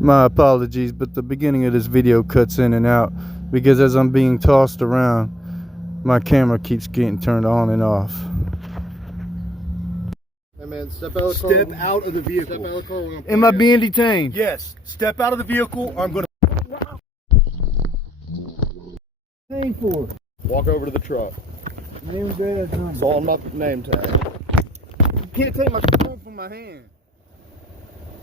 My apologies, but the beginning of this video cuts in and out because as I'm being tossed around, my camera keeps getting turned on and off. Hey man, step out of the car. Step out of the vehicle. Step out of the car. We're gonna Am I being detained? Yes. Step out of the vehicle or I'm going to... Detained for? walk over to the truck. Name and badge number. It's all on my name tag. You can't take my phone from my hand.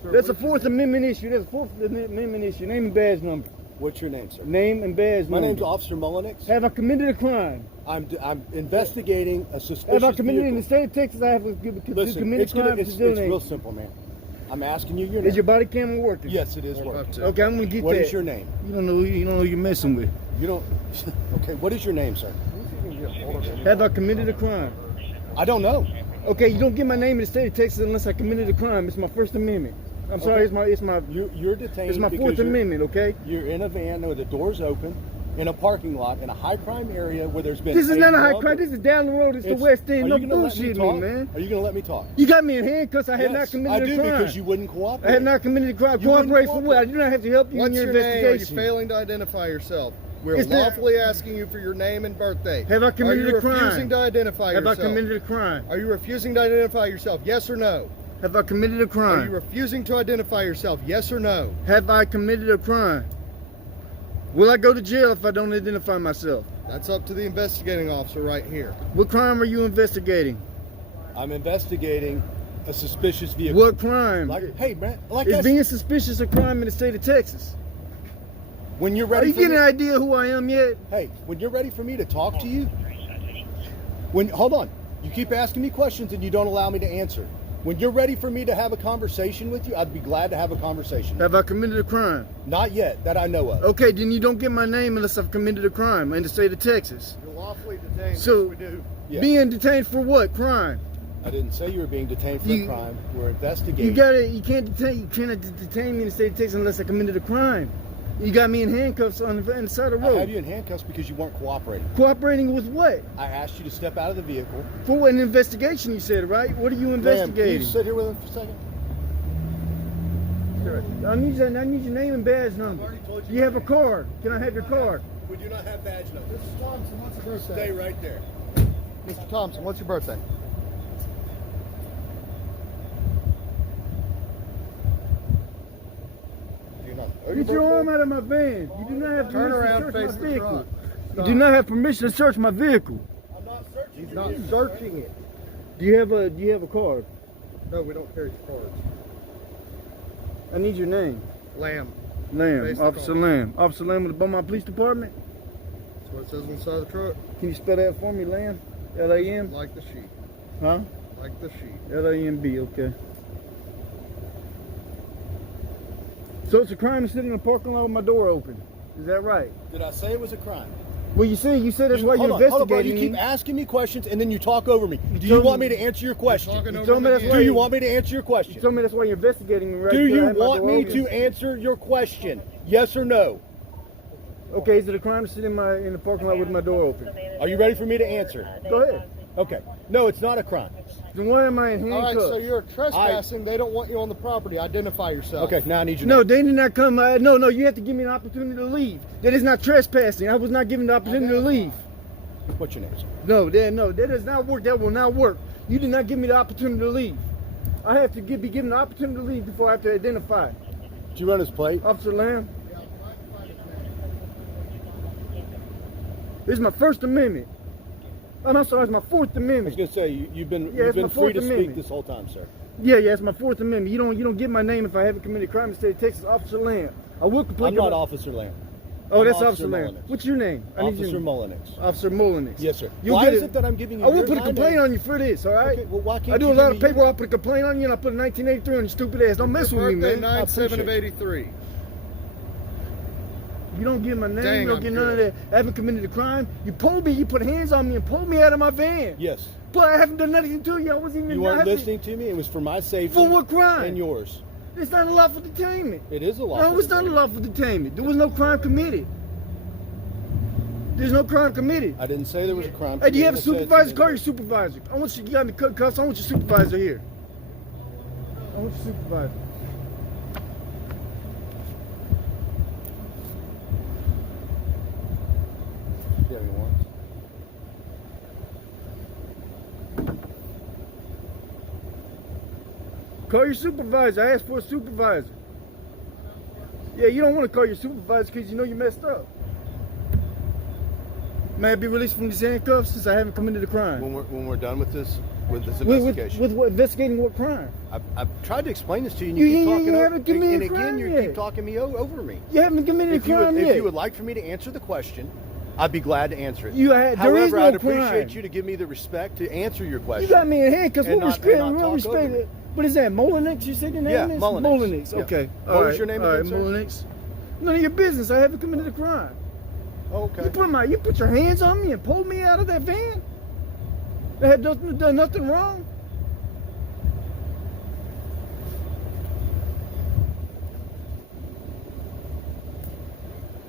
That's a Fourth Amendment issue. That's a Fourth Amendment issue. Name and badge number. What's your name, sir? Name and badge number. My name's Officer Mullenix. Have I committed a crime? I'm investigating a suspicious Have I committed vehicle. in the state of Texas? I have committed Listen, crime. it's real simple, man. I'm asking you your name. Is your body camera working? Yes, it is working. Okay, I'm gonna get What that. is your name? You don't know who you're messing with. You don't... Okay, what is your name, sir? Have I committed a crime? I don't know. Okay, you don't get my name in the state of Texas unless I committed a crime. It's my First Amendment. I'm sorry, it's my You're detained it's my because Fourth Amendment, okay? You're in a van with the doors open in a parking lot in a high crime area where there's been... This is not a high robbery. crime. This is down the road. It's the West End. No Are you gonna let me bullshit, talk? man. Are you going to let me talk? You got me in handcuffs. I had Yes, not committed I a do crime. because you wouldn't cooperate. I had not committed a crime. You wouldn't Cooperate for what? I cooperate. do not have to help you in What's your your name? Are you investigation. failing to identify yourself? We're Is there- lawfully asking you for your name and birthday. Have I committed Are a crime? you refusing to identify Have yourself? I committed a crime? Are you refusing to identify yourself? Yes or no? Have I committed a Are you crime? refusing to identify yourself? Yes or no? Have I committed a crime? Will I go to jail if I don't identify myself? That's up to the investigating officer right here. What crime are you investigating? I'm investigating a suspicious vehicle. What crime? Hey, man. Is being suspicious a crime in the state of Texas? When you're Are ready you for getting me, an idea who I am yet? Hey, when you're ready for me to talk to you, hold on. You keep asking me questions and you don't allow me to answer. When you're ready for me to have a conversation with you, I'd be glad to have a conversation. Have I committed a crime? Not yet, that I know of. Okay, then you don't get my name unless I've committed a crime in the state of Texas. You're lawfully detained. So- yes, we do. Yeah. Being detained for what crime? I didn't say you were being detained for You- a crime. We're investigating. You cannot detain me in the state of Texas unless I committed a crime. You got me in handcuffs on the side of the I road. have you in handcuffs because you weren't cooperating. Cooperating with what? I asked you to step out of the vehicle. For an investigation, you said, right? What are you Ma'am, can you investigating? sit here with him for a second? I need your name and badge number. Do you have a card? Can I have your card? We do not have badge numbers. Mr. Thompson, what's your birthday? Stay right there. Mr. Thompson, what's your birthday? Do you not know Get your birthday? arm out of my van. You do not have Turn permission around, to face search the my truck. vehicle. You Stop. do not have permission to search my vehicle. I'm not searching. He's not searching it. Do you have a card? No, we don't carry cards. I need your name. Lamb. Lamb, Face the Officer car. Lamb. Officer Lamb with the Beaumont Police Department. That's what it says on the side of the truck. Can you spell that for me, Lamb? L-A-M? Like the sheet. Huh? Like the sheet. L-A-M-B, okay. So it's a crime to sit in a parking lot with my door open. Is that right? Did I say it was a crime? Well, you said that's why you're Hold on, bro. investigating You keep me. asking me questions and then you talk over me. Do you told want me- me to answer your question? Talking You over told me me that's again. why Do you want me to answer your You question? told me that's why you're investigating me, right? Do Because I you had my want door me open. to answer your question? Yes or no? Okay, is it a crime to sit in the parking lot with my door open? Are you ready for me to answer? Go ahead. Okay. No, it's not a crime. Then why am I in All right, handcuffs? so you're trespassing. They don't want you on the property. Identify yourself. Okay, now I need your No, name. they did not come. No, you have to give me an opportunity to leave. That is not trespassing. I was not given the opportunity to leave. What's your name, sir? No, that does not work. That will not work. You did not give me the opportunity to leave. I have to be given the opportunity to leave before I have to identify. Did you run his plate? Officer Lamb, this is my First Amendment. I'm sorry, it's my Fourth I was Amendment. going to say, you've been, Yeah, you've it's my been free Fourth to speak Amendment. this whole time, sir. Yeah, it's my Fourth Amendment. You don't get my name if I haven't committed a crime in the state of Texas. Officer Lamb. I will complain. I'm not Officer Lamb. Oh, I'm that's Officer Officer Lamb. Mullenix. What's your name? I need Officer your- Mullenix. Officer Mullenix. Yes, sir. You'll Why get is it. it that I'm giving you I will your put a my complaint name? on you for this, all right? Okay, well, why can't I do you a lot give of me paper. your- I'll put a complaint on you and I put a 1983 on your stupid ass. Don't mess with me, Birthday man. 9/7 of appreciate it. 83. You don't get my name. Dang, you don't I'm get none of good. that. I haven't committed a crime. You pulled me. You put hands on me and pulled me out of my van. Yes. But I haven't done nothing to you. I wasn't even. You I weren't haven't- listening to me. It was for my safety. For what crime? And yours. It's not a lawful detainment. It is a law. No, it's not a lawful detainment. There was no crime committed. There's no crime committed. I didn't say there was a crime. Hey, do you have a committed. I said supervisor? it's Call your supervisor. I want you got me cut cuffs. I want your supervisor here. I want your supervisor. Call your supervisor. I asked for a supervisor. Yeah, you don't want to call your supervisor because you know you messed up. May I be released from these handcuffs since I haven't committed a crime? When we're done with this investigation. With what, investigating what crime? I've tried to explain this to you, and you keep talking haven't committed a crime again you yet. keep talking me over me. You haven't committed a crime yet. If you would like for me to answer the question, I'd be glad to answer it. There However, is no I'd crime. appreciate you to give me the respect to answer your question. You got me in handcuffs. And What not talk respect? over me. What is that? Molinix? You said your name Yeah, is? Molinix. Yeah. Okay. What was your name All right, again, sir? Molinix. None of your business. I haven't committed a crime. Okay. You put your hands on me and pulled me out of that van? I had done nothing wrong?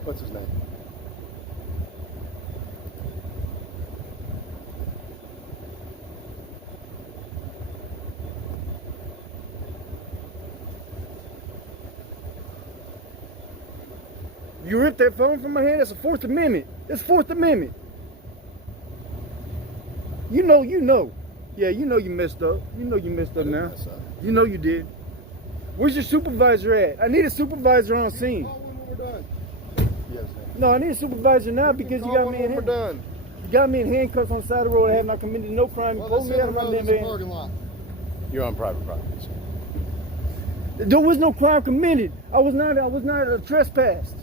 What's his name? You ripped that phone from my hand? That's the Fourth Amendment. That's Fourth Amendment. You know. Yeah, you know you messed up. You know you messed up now. You know you did. Where's your supervisor at? I need a supervisor on scene. Call when we're done. Yes. No, I need a supervisor now because you got me in when we're done. You got me in handcuffs on the side of the road. I have not committed no crime. You Well, pulled this me out of my road damn is a van. parking lot. You're on private property, sir. There was no crime committed. I was not trespassed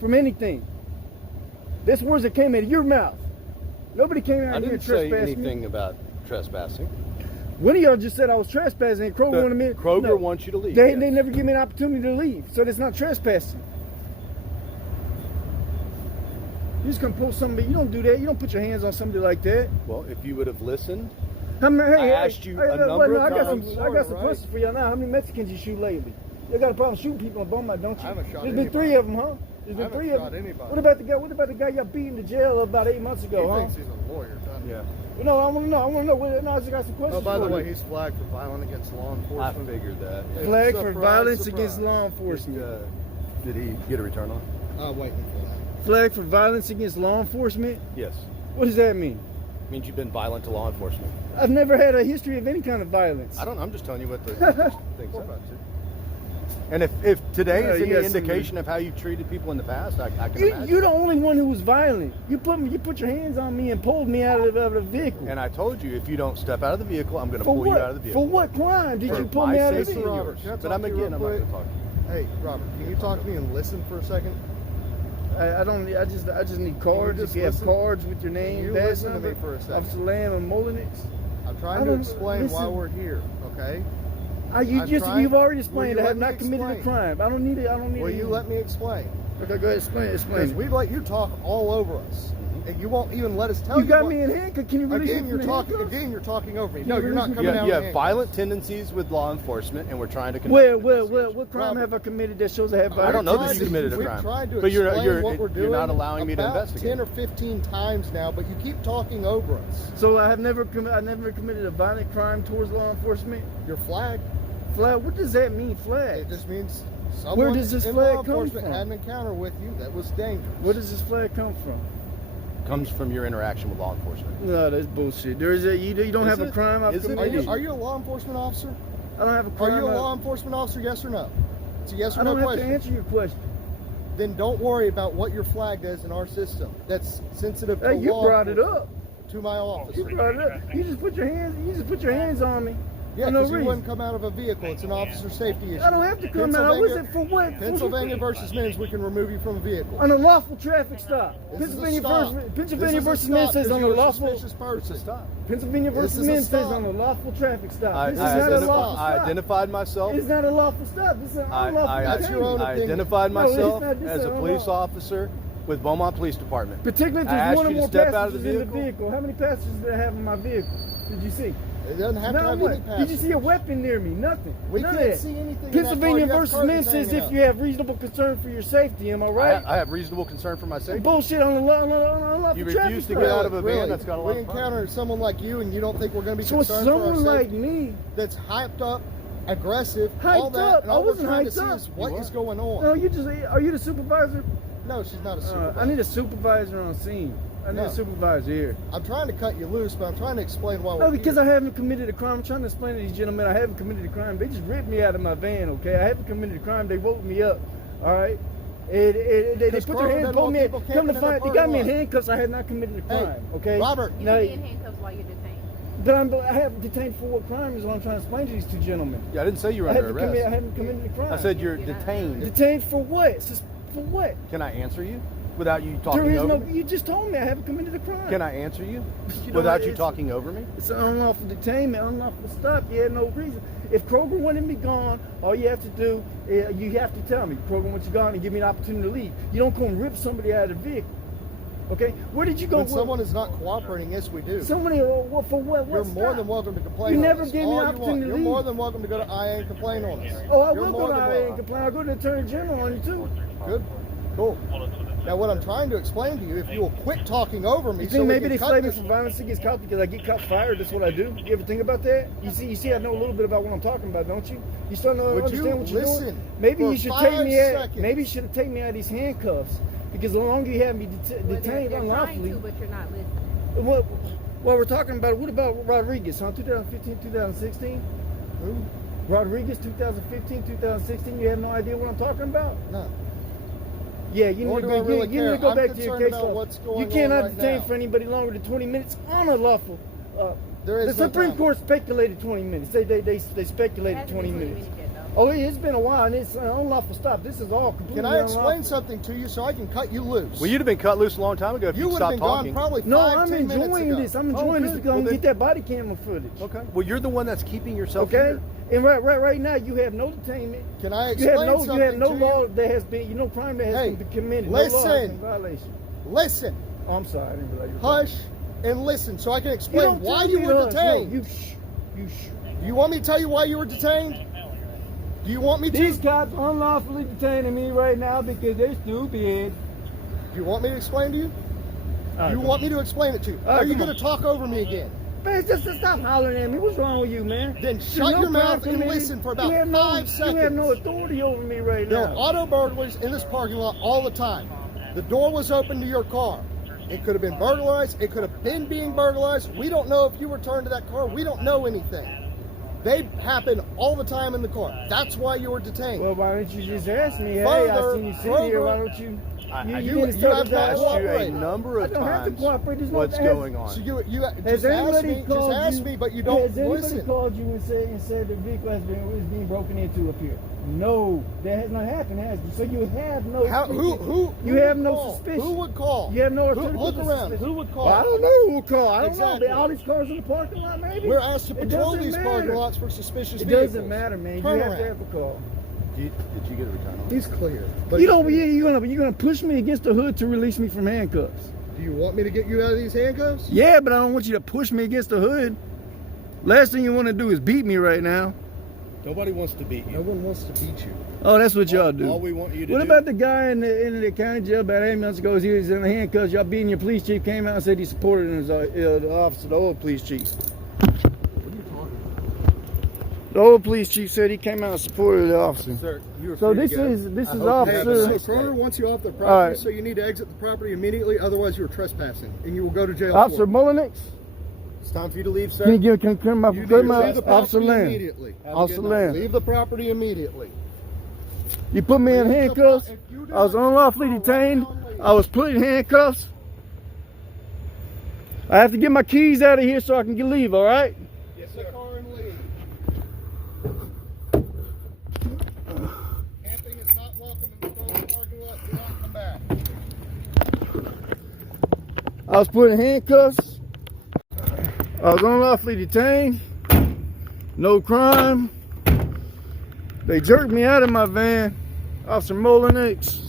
from anything. That's words that came out of your mouth. Nobody came out I here and didn't say trespassed anything me. about trespassing. One of y'all just said I was trespassing and Kroger wanted me. Kroger wants you to leave. They yes. never give me an opportunity to leave, so that's not trespassing. You just gonna pull somebody. You don't do that. You don't put your hands on somebody like that. Well, if you would have listened, I asked you a number of I got times. some questions for y'all now. How many Mexicans you shoot lately? You got a problem shooting people in Beaumont, don't you? I haven't shot There's been anybody. 3 of them, huh? There's been I haven't 3 of shot them. anybody. What about the guy y'all beat in the jail about 8 months ago, He huh? thinks he's a lawyer, doesn't he? yeah, No, I want to know. No, I just got some questions. Oh, by the for way, you. he's flagged for violence against law I enforcement. figured that. Flag for Surprise, violence surprise. against law enforcement. Did he get a return on? Waiting for that. Flag for violence against law enforcement. Yes. What does that mean? Means you've been violent to law enforcement. I've never had a history of any kind of violence. I'm just telling you what the things are. And if today Yeah, is you any got indication of how you treated people in the past, I can imagine. You're the only one who was violent. You put your hands on me and pulled me out of the vehicle. And I told you, if you don't step out of the vehicle, I'm going to For pull what? you out of the vehicle. For what crime did For you pull my me out of the safety vehicle? and Robert, yours. can I But talk I'm to you going real to quick? talk to you. Hey, Robert, can you talk to me and listen for a second? I just need cards. just If you have listen? cards with your name, you badge listen to number, me for a second? Officer Lamb and Molinix. I'm I trying to don't- explain why listen. we're here, okay? You've already explained Will I you have let not me committed a explain? crime. I don't need it. Will you let me explain? Okay, go ahead. Explain. Because we let you talk all over us, and you won't even let us tell You you. got what- me in handcuffs. Can you release Again, me you're from the talking. handcuffs? Again, you're talking over me. Can No, you you're release not me? coming You out. have with violent tendencies with law enforcement, and we're trying to conduct What an investigation. crime Robert, have I committed that shows I have I violence? don't know Tried that you to- committed a we've crime, tried to but you're explain what we're doing not allowing me to about investigate. 10 or 15 times now, but you keep talking over us. So I never committed a violent crime towards law enforcement. Your flag. Flag. What does that mean, flag? It just means someone does this in flag law come enforcement from? had an encounter with you that was dangerous. Where does this flag come from? Comes from your interaction with law enforcement. No, that's bullshit. You don't Is have a it? crime I've Is it? committed. Are you a law enforcement officer? I don't have a Are crime. you a law enforcement officer? Yes or no? It's a yes or I no don't have question. to answer your question. Then don't worry about what your flag does in our system. That's sensitive to Hey, you law brought it enforcement. up. To my office. You brought it up. You just put your hands on me. Yeah, for no because you reason. wouldn't come out of a vehicle. It's an officer safety issue. I don't have to come out. I wasn't for what? Pennsylvania versus Mims, we can remove you from a vehicle. On a lawful traffic stop. This is a Pennsylvania stop. Pennsylvania This is a versus Mims stop says 'cause on a you're lawful. suspicious person. Stop. Pennsylvania This versus is a Mims says stop. on a lawful traffic stop. I This is not a lawful I stop. identified myself. It's not a lawful stop. This is an unlawful That's your own behavior. I opinion. identified No, it's myself not. This as is a unlawful. police officer with Beaumont Police Department. Particularly if I there's asked one or you to more step out of the passengers in the vehicle. vehicle. How many passengers did I have in my vehicle? Did you see? It doesn't have to Now have what? any Did you passengers. see a weapon near me? Nothing. We None of can't that. see anything in that Pennsylvania car. You have versus curtains Mims says hanging if up. you have reasonable concern for your safety. Am I right? I have reasonable concern for my safety. Bullshit on a unlawful You traffic refuse to stop. get out of a van Really? that's got a lot We of encounter someone like you, and you don't think we're going to be So it's concerned for our someone like safety? me. That's hyped up, aggressive, all Hyped that, up? and I all we're wasn't trying to hyped see up. is what You is are. going on. No, are you the supervisor? No, she's not a supervisor. I need a supervisor on scene. I need No. a supervisor here. I'm trying to cut you loose, but I'm trying to explain why we're No, because here. I haven't committed a crime. I'm trying to explain to these gentlemen I haven't committed a crime. They just ripped me out of my van, okay? I haven't committed a crime. They woke me up, all right? They put their Kroger hands doesn't on want me. people Come to camping in the find, they got me in parking lot. handcuffs. I had not committed a Hey, crime, okay? Robert. You Now, can be in handcuffs while you're detained. but I have detained for what crime is what I'm trying to explain to these two gentlemen. Yeah, I didn't say you were I under haven't, arrest. I haven't committed a crime. I said you're You're not detained. Detained for what? For what? Can I answer you without you talking There is over no. me? You just told me I haven't committed a crime. Can I answer you You know, without you it's- talking over me? It's an unlawful detainment, unlawful stop. You had no reason. If Kroger wanted me gone, all you have to do, you have to tell me Kroger wants you gone and give me an opportunity to leave. You don't come rip somebody out of the vehicle. Okay? Where did you go? When someone is not cooperating, yes, we do. Somebody for what? You're What more stop? than welcome to complain You on never us. gave me All an you opportunity want. to You're leave. more than welcome to go to IA and complain on us. Oh, I You're will more go to than IA and welcome. complain. I'll go to the Attorney General on you too. Good. Cool. Now, what I'm trying to explain to you, if you will quit talking over me, You so think we maybe can they cut slay me this. for violence against cops because I get caught fired? That's what I do. You ever think about that? You see, I know a little bit about what I'm talking about, don't you? You still know Would understand you what you're doing? listen Maybe for you should 5 take me out. seconds? Maybe you should have taken me out of these handcuffs because the longer you have me Well, detained they're unlawfully. trying to, but you're not listening. What we're talking about? What about Rodriguez? Huh? 2015, 2016. Who? Rodriguez, 2015, 2016. You have no idea what I'm talking about? No. Yeah, you Nor need to do I go. really You need to care. go I'm back to your concerned case about law. what's going You on cannot right detain now. for anybody longer than 20 minutes on a lawful. There is The no Supreme time. Court speculated 20 minutes. They speculated Hasn't 20 been 20 minutes. minutes yet, though. Oh, it's been a while, and it's an unlawful stop. This is all completely Can I explain unlawful. something to you so I can cut you loose? Well, you'd have been cut loose a long time ago if you you'd would have stopped been talking. gone probably No, 5, I'm 10 minutes enjoying ago. this. I'm Oh, enjoying this good. because I'm Well, gonna then- get that body camera footage. Okay. Well, you're the one that's keeping yourself Okay, here. and right now you have no detainment. Can I You explain have no something to law you? that has been no crime that has Hey, been committed. No law has listen. been violation. Listen, Oh, I'm sorry. I didn't realize you were hush, and listen so I can You explain don't why tell you me were to hush. detained. No, you shh. You shh. Do you want me to tell you why you were detained? Do you want me to? These cops unlawfully detaining me right now because they're stupid. Do you want me to explain to you? All right, You come want me to explain it to you? All right, Are you come going on. to talk over me again? Man, just stop hollering at me. What's wrong with you, man? Then There's shut no your crime mouth and committed. listen for about You have 5 You have no seconds. authority over me right There are now. auto burglars in this parking lot all the time. The door was open to your car. It could have been burglarized. It could have been being burglarized. We don't know if you returned to that car. We don't know anything. They happen all the time in the car. That's why you were detained. Well, why don't you just ask me? Hey, I Further, seen you sit here. Why Kroger- don't you? you didn't have start not that Asked off. you a cooperate. number I of don't have to times cooperate. There's no- what's has- going on. So you Has just ask anybody me, called but you Has don't anybody listen. called you and said the vehicle is being broken into up here? No, that has not happened, has it? So you have no. You have would no call? suspicion. Who would call? You have no Look alternative around. suspicion. Who would call? Well, I don't know who will call. I don't Exactly. know. All these cars in the parking lot, maybe. We're asked to It patrol doesn't these parking matter. lots for suspicious It vehicles. doesn't matter, man. Turn you have around. to have a call. Did you get a return on? He's clear. You're gonna push me against the hood to release me from handcuffs. Do you want me to get you out of these handcuffs? Yeah, but I don't want you to push me against the hood. Last thing you want to do is beat me right now. Nobody wants to beat No you. one wants to beat you. Oh, that's what y'all do. All we want you to What do. about the guy in the county jail about 8 months ago? He was in the handcuffs. Y'all beating your police chief came out and said he supported his the officer, the old police chief. What are you talking about? The old police chief said he came out and supported the officer. Sir, you are So free this to go. is I this is hope you have a officer. nice So Kroger day. wants you off the property, All right. so you need to exit the property immediately. Otherwise, you're trespassing, and you will go to jail. Officer for it. Mullenix. It's time for you to leave, sir. Can you come my You need good to my leave the Officer property Lamb? immediately. Have a Officer good night. Lamb. Leave the property immediately. You put me in Leave the handcuffs. if you do I was not unlawfully go detained. right now, leave. I was put in handcuffs. I have to get my keys out of here so I can leave, all right? Get in the car and leave. Camping is not welcome in the Kroger parking lot. Do not come back. I was put in handcuffs. I was unlawfully detained. No crime. They jerked me out of my van. Officer Mullenix.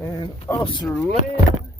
And Officer Lamb.